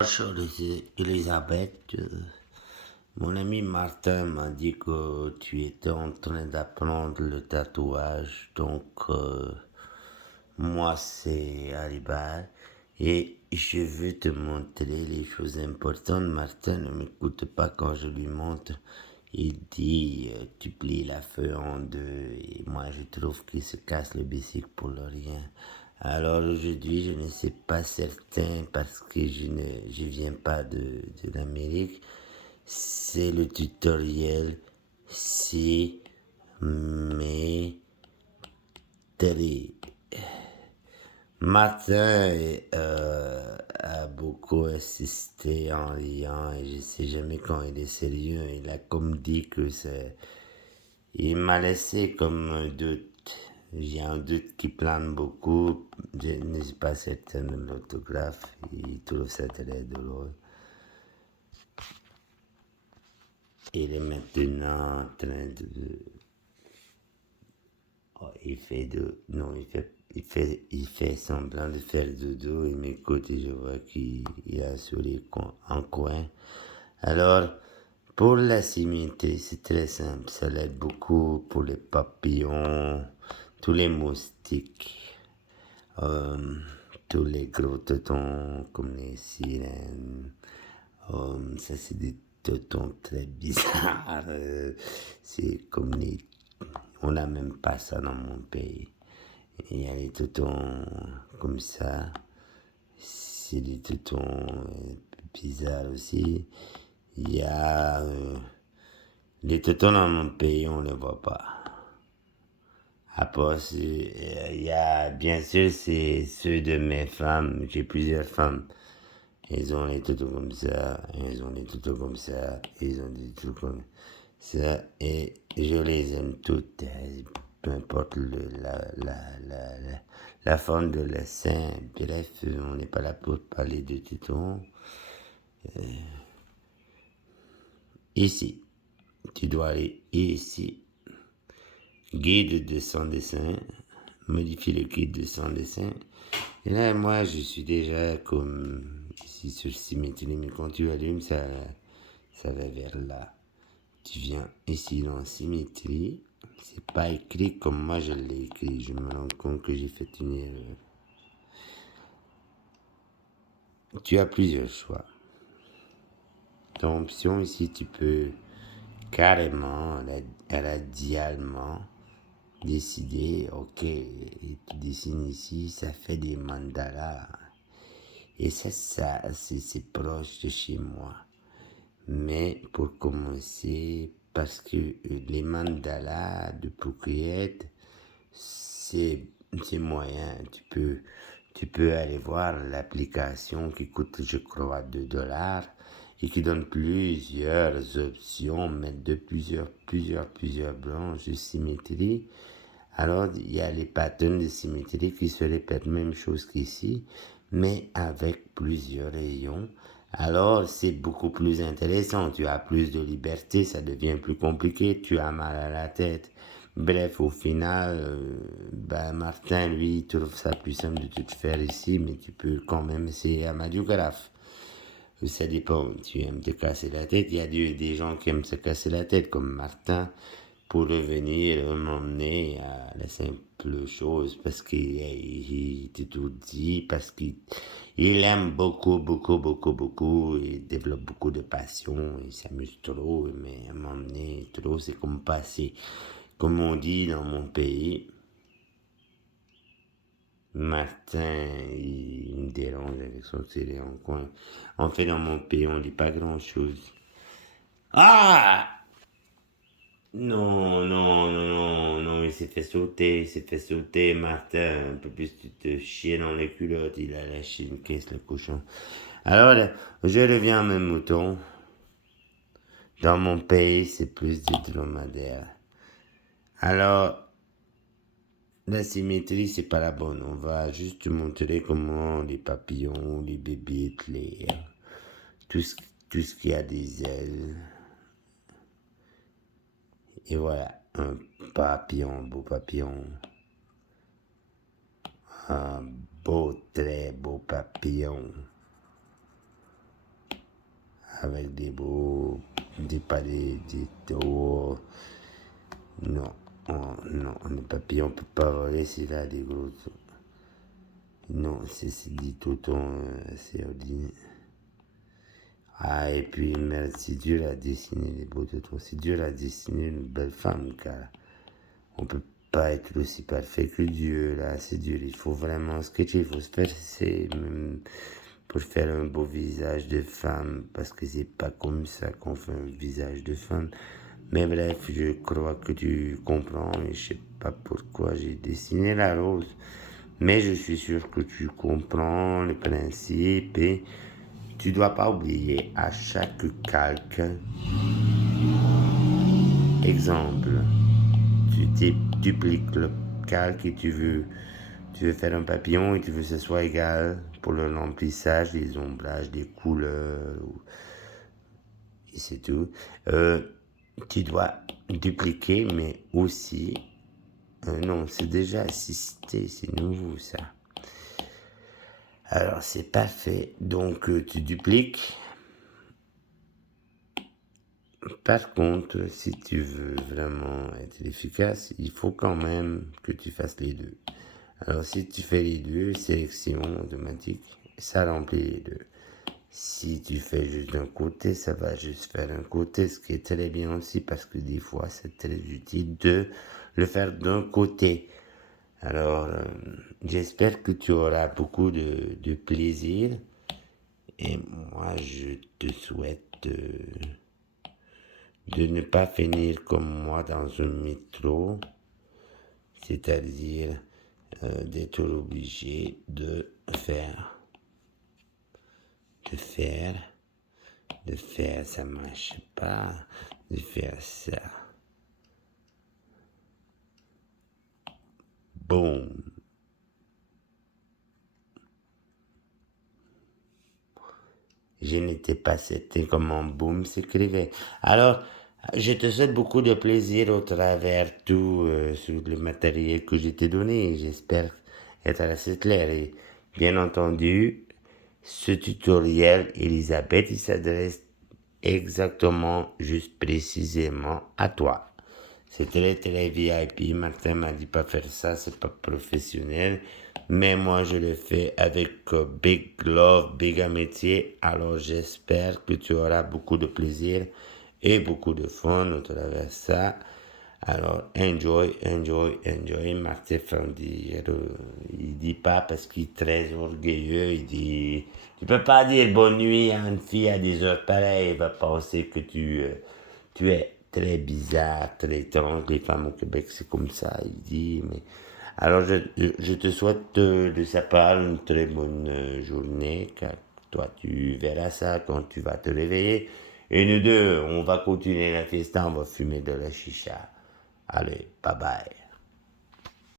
Bonjour Elisabeth. Mon ami Martin m'a dit que tu étais en train d'apprendre le tatouage, donc moi c'est Alibal et je veux te montrer les choses importantes. Martin ne m'écoute pas quand je lui montre. Il dit tu plies la feuille en deux et moi je trouve qu'il se casse le bicycle pour le rien. Alors aujourd'hui je ne suis pas certain parce que je viens pas de l'Amérique. C'est le tutoriel si mais Martin a beaucoup insisté en riant et je sais jamais quand il est sérieux. Il a comme dit que c'est... Il m'a laissé comme un doute. J'ai un doute qui plane beaucoup. Je ne suis pas certain de l'autographe. Il trouve ça très drôle. Il est maintenant en train de... Oh, il fait de... Non, il fait semblant de faire dodo. Il m'écoute et je vois qu'il a souri en coin. Alors, pour la symétrie, c'est très simple. Ça l'aide beaucoup pour les papillons, tous les moustiques, tous les gros tétons comme les sirènes. Ça, c'est des tétons très bizarres. C'est comme les... On n'a même pas ça dans mon pays. Il y a les tétons comme ça. C'est des tétons bizarres aussi. Il y a les tétons dans mon pays, on ne les voit pas. Après, il y a, bien sûr, c'est ceux de mes femmes. J'ai plusieurs femmes. Elles ont les tétons comme ça, elles ont les tétons comme ça, elles ont des trucs comme ça. Et je les aime toutes. Peu importe la forme de la sein. Bref, on n'est pas là pour parler de tétons. Ici. Tu dois aller ici. Guide de son dessin. Modifier le guide de son dessin. Et là, moi, je suis déjà comme ici sur symétrie. Mais quand tu allumes, ça va vers là. Tu viens ici dans symétrie. C'est pas écrit comme moi je l'ai écrit. Je me rends compte que j'ai fait une erreur. Tu as plusieurs choix. Ton option ici, tu peux carrément, radialement, décider, ok, tu dessines ici, ça fait des mandalas. Et ça c'est proche de chez moi. Mais pour commencer, parce que les mandalas de Procreate, c'est moyen. Tu peux aller voir l'application qui coûte, je crois, 2 dollars et qui donne plusieurs options, mais de plusieurs branches de symétrie. Alors, il y a les patterns de symétrie qui se répètent même chose qu'ici, mais avec plusieurs rayons. Alors, c'est beaucoup plus intéressant. Tu as plus de liberté, ça devient plus compliqué, tu as mal à la tête. Bref, au final, Martin, lui, il trouve ça plus simple de tout faire ici, mais tu peux quand même essayer à Radiographe. Ça dépend, tu aimes te casser la tête. Il y a des gens qui aiment se casser la tête, comme Martin, pour revenir m'emmener à la simple chose, parce qu'il te tout dit, parce qu'il aime beaucoup, il développe beaucoup de passion, il s'amuse trop, mais m'emmener trop, c'est comme passer, comme on dit dans mon pays. Martin, il me dérange avec son télé en coin. En fait, dans mon pays, on dit pas grand-chose. Ah! Non, il s'est fait sauter, Martin. Un peu plus, tu te chier dans les culottes. Il a lâché une caisse, le cochon. Alors, là, je reviens à mes moutons. Dans mon pays, c'est plus des dromadaires. Alors, la symétrie, c'est pas la bonne. On va juste te montrer comment les papillons, les bébés, tout ce, tout ce qui a des ailes. Et voilà, un papillon, beau papillon. Un beau, très beau papillon. avec des beaux, des palais, des tours. Non, non, les papillons, on peut pas voler s'il a des gros. Non, c'est dit tout c'est ordinaire. Ah, et puis, merde, c'est dur à dessiner les beaux toutons. C'est dur à dessiner une belle femme, car on peut pas être aussi parfait que Dieu, là. C'est dur. Il faut vraiment sketcher. Il faut se faire, c'est même pour faire un beau visage de femme, parce que c'est pas comme ça qu'on fait un visage de femme. Mais bref, je crois que tu comprends, et je sais pas pourquoi j'ai dessiné la rose. Mais je suis sûr que tu comprends le principe et tu dois pas oublier à chaque calque. Exemple, tu dupliques le calque et tu veux faire un papillon et tu veux que ce soit égal pour le remplissage, les ombrages, des couleurs, et c'est tout. Tu dois dupliquer, mais aussi, non, c'est déjà assisté, c'est nouveau ça. Alors c'est pas fait, donc tu dupliques. Par contre, si tu veux vraiment être efficace, il faut quand même que tu fasses les deux. Alors si tu fais les deux, sélection automatique, ça remplit les deux. Si tu fais juste d'un côté, ça va juste faire un côté, ce qui est très bien aussi parce que des fois c'est très utile de le faire d'un côté. Alors j'espère que tu auras beaucoup de plaisir et moi je te souhaite de ne pas finir comme moi dans un métro, c'est-à-dire d'être obligé de faire, ça marche pas, de faire ça. Boum. Je n'étais pas certain comment boum s'écrivait. Alors, je te souhaite beaucoup de plaisir au travers tout sur le matériel que je t'ai donné. J'espère être assez clair. Et bien entendu, ce tutoriel, Elisabeth, il s'adresse exactement, juste précisément à toi. C'est très VIP. Martin m'a dit pas faire ça, c'est pas professionnel. Mais moi, je le fais avec big love, big amitié. Alors, j'espère que tu auras beaucoup de plaisir et beaucoup de fun au travers ça. Alors, enjoy. Martin il dit pas parce qu'il est très orgueilleux. Il dit, tu peux pas dire bonne nuit à une fille à des heures pareilles. Il va penser que tu es très bizarre, très étrange. Les femmes au Québec, c'est comme ça, il dit. Mais alors, je te souhaite de sa part une très bonne journée, car toi, tu verras ça quand tu vas te réveiller. Et nous deux, on va continuer la fiesta, on va fumer de la chicha. Allez, bye bye.